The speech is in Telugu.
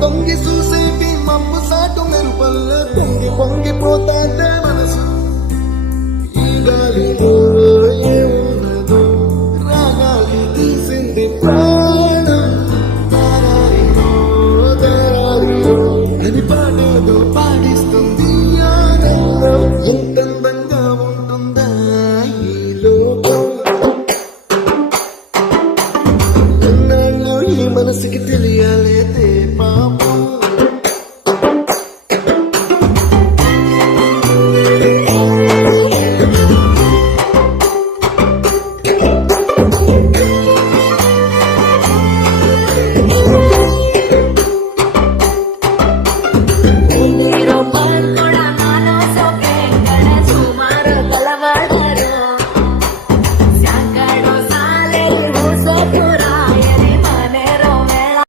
తొంగి చూసేటి మబ్బు సాటు మెరుపల్ల పొంగిపోతాంటే మనసు ఈ గాలిలో ఏమున్నదో రాగాలి తీసింది ప్రాణం దారారిలో దారారిలో అని పాడేదో పాడిస్తుంది ఆనందం ఎంత అందంగా ఉంటుందా ఈ లోకం ఎన్నాళ్ళు ఈ మనసుకి తెలియాలేదే పాపం